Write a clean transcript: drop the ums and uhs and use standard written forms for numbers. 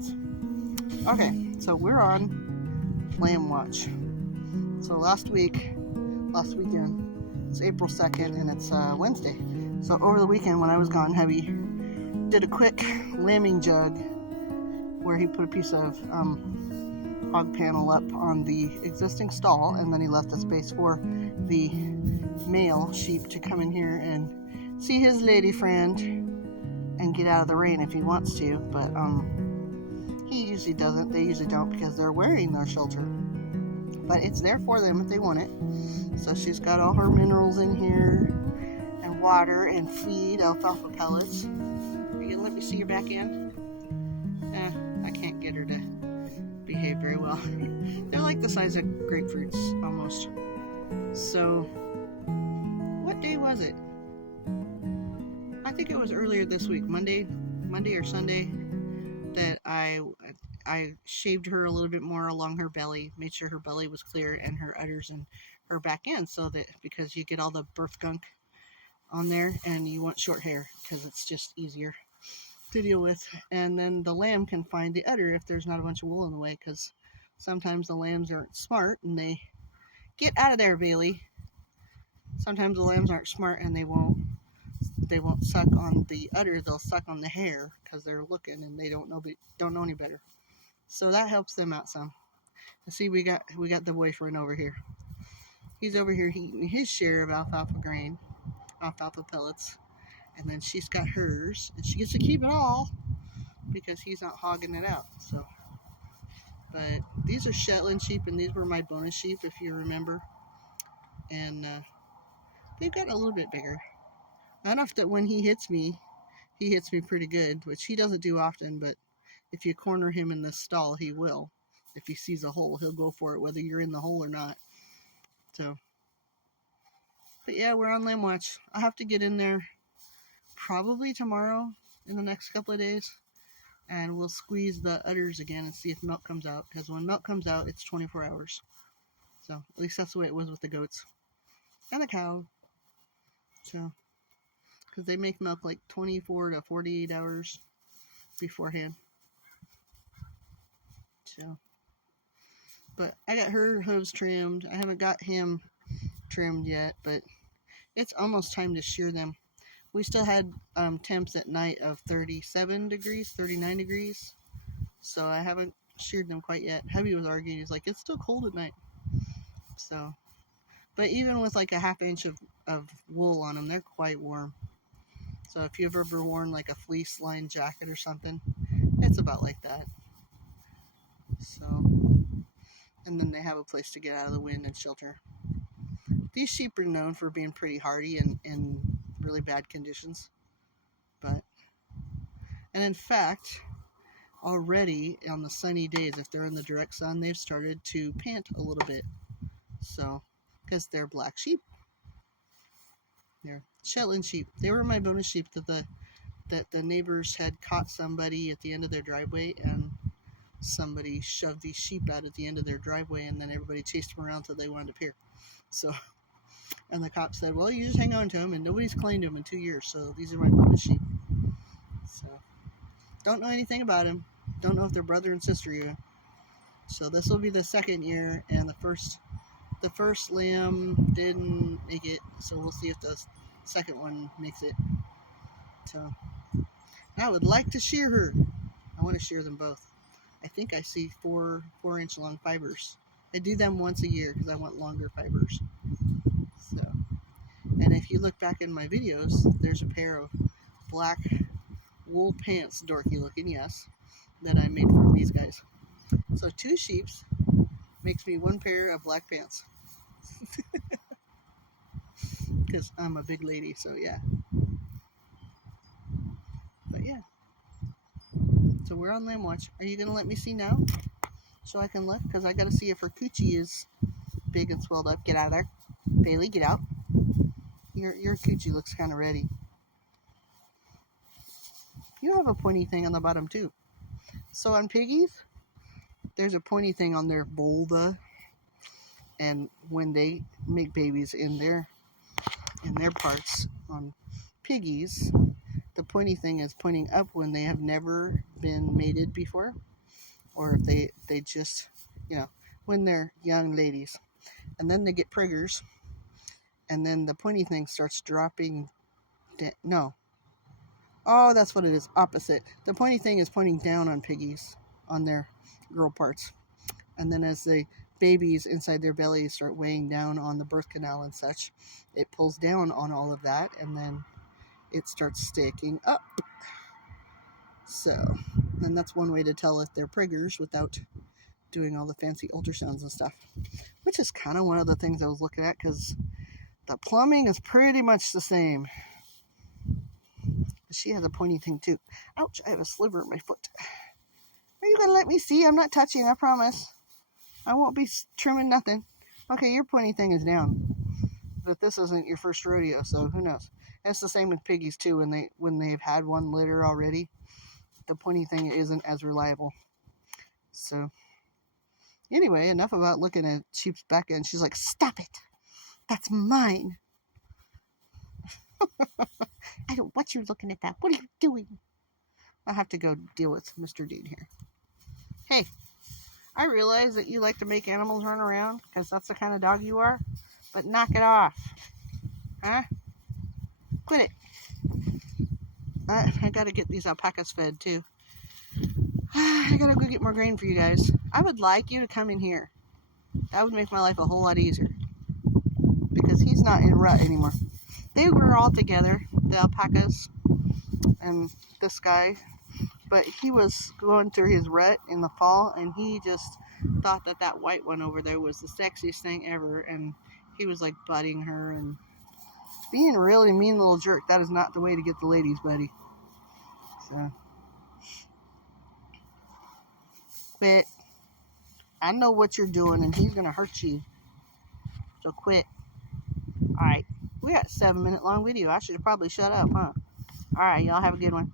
minutes. Okay, so we're on lamb watch. So last weekend, it's April 2nd and it's Wednesday. So over the weekend when I was gone, Heavy did a quick lambing jug where he put a piece of hog panel up on the existing stall, and then he left a space for the male sheep to come in here and see his lady friend and get out of the rain if he wants to, but he usually doesn't. They usually don't because they're wearing their shelter, but it's there for them if they want it. So she's got all her minerals in here and water and feed, alfalfa pellets. Are you gonna let me see your back end? I can't get her to behave very well. They're like the size of grapefruits almost. So what day was it? I think it was earlier this week, Monday or Sunday, that I shaved her a little bit more along her belly, made sure her belly was clear and her udders and her back end, so that because you get all the birth gunk on there and you want short hair because it's just easier to deal with. And then the lamb can find the udder if there's not a bunch of wool in the way, because sometimes the lambs aren't smart and they get out of there, Bailey. Sometimes the lambs aren't smart and they won't suck on the udder. They'll suck on the hair because they're looking and they don't know any better. So that helps them out some. See, we got the boyfriend over here. He's over here eating his share of alfalfa grain, alfalfa pellets, and then she's got hers, and she gets to keep it all because he's not hogging it out. So, but these are Shetland sheep, and these were my bonus sheep, if you remember. And they've gotten a little bit bigger. Enough that when he hits me pretty good, which he doesn't do often, but if you corner him in this stall, he will. If he sees a hole, he'll go for it, whether you're in the hole or not. So, but yeah, we're on lamb watch. I'll have to get in there probably tomorrow in the next couple of days, and we'll squeeze the udders again and see if milk comes out, because when milk comes out, it's 24 hours. So, at least that's the way it was with the goats and the cow. So, because they make milk like 24 to 48 hours beforehand. So, but I got her hooves trimmed. I haven't got him trimmed yet, but it's almost time to shear them. We still had temps at night of 37 degrees, 39 degrees. So I haven't sheared them quite yet. Heavy was arguing. He's like, it's still cold at night. So, but even with like a half inch of wool on them, they're quite warm. So if you've ever worn like a fleece lined jacket or something, it's about like that. So, and then they have a place to get out of the wind and shelter. These sheep are known for being pretty hardy in really bad conditions. And in fact, already on the sunny days, if they're in the direct sun, they've started to pant a little bit. So, because they're black sheep. They're Shetland sheep. They were my bonus sheep that the neighbors had caught somebody at the end of their driveway, and somebody shoved these sheep out at the end of their driveway, and then everybody chased them around till they wound up here. So, and the cop said, well, you just hang on to them, and nobody's claimed them in 2 years, so these are my bonus sheep. So, don't know anything about them. Don't know if they're brother and sister even. So this will be the second year, and the first lamb didn't make it, so we'll see if the second one makes it. So, I would like to shear her. I want to shear them both. I think I see 4-inch long fibers. I do them once a year because I want longer fibers. So, and if you look back in my videos, there's a pair of black wool pants, dorky looking, yes, that I made from these guys. So 2 sheeps makes me 1 pair of black pants. Because I'm a big lady, so yeah. But yeah. So we're on lamb watch. Are you going to let me see now? So I can look? Because I got to see if her coochie is big and swelled up. Get out of there. Bailey, get out. Your coochie looks kind of ready. You have a pointy thing on the bottom too. So on piggies, there's a pointy thing on their vulva. And when they make babies in their parts on piggies, the pointy thing is pointing up when they have never been mated before, or if they just, when they're young ladies. And then they get priggers, and then the pointy thing starts dropping no. Oh, that's what it is. Opposite. The pointy thing is pointing down on piggies, on their girl parts. And then as the babies inside their bellies start weighing down on the birth canal and such, it pulls down on all of that, and then it starts sticking up. So, and that's one way to tell if they're priggers without doing all the fancy ultrasounds and stuff. Which is kind of one of the things I was looking at, because the plumbing is pretty much the same. She has a pointy thing too. Ouch, I have a sliver in my foot. Are you going to let me see? I'm not touching, I promise. I won't be trimming nothing. Okay, your pointy thing is down. But this isn't your first rodeo, so who knows. And it's the same with piggies too. When they've had one litter already, the pointy thing isn't as reliable. So, anyway, enough about looking at sheep's back end. She's like, stop it. That's mine. I don't want you looking at that. What are you doing? I'll have to go deal with Mr. Dude here. Hey, I realize that you like to make animals run around because that's the kind of dog you are, but knock it off. Huh? Quit it. I gotta get these alpacas fed too. I gotta go get more grain for you guys. I would like you to come in here. That would make my life a whole lot easier, because he's not in rut anymore. They were all together, the alpacas and this guy, but he was going through his rut in the fall, and he just thought that white one over there was the sexiest thing ever, and he was like butting her and being a really mean little jerk. That is not the way to get the ladies, buddy. So, quit. I know what you're doing, and he's gonna hurt you. So quit. Alright. We got a 7-minute long video. I should probably shut up, huh? Alright, y'all have a good one.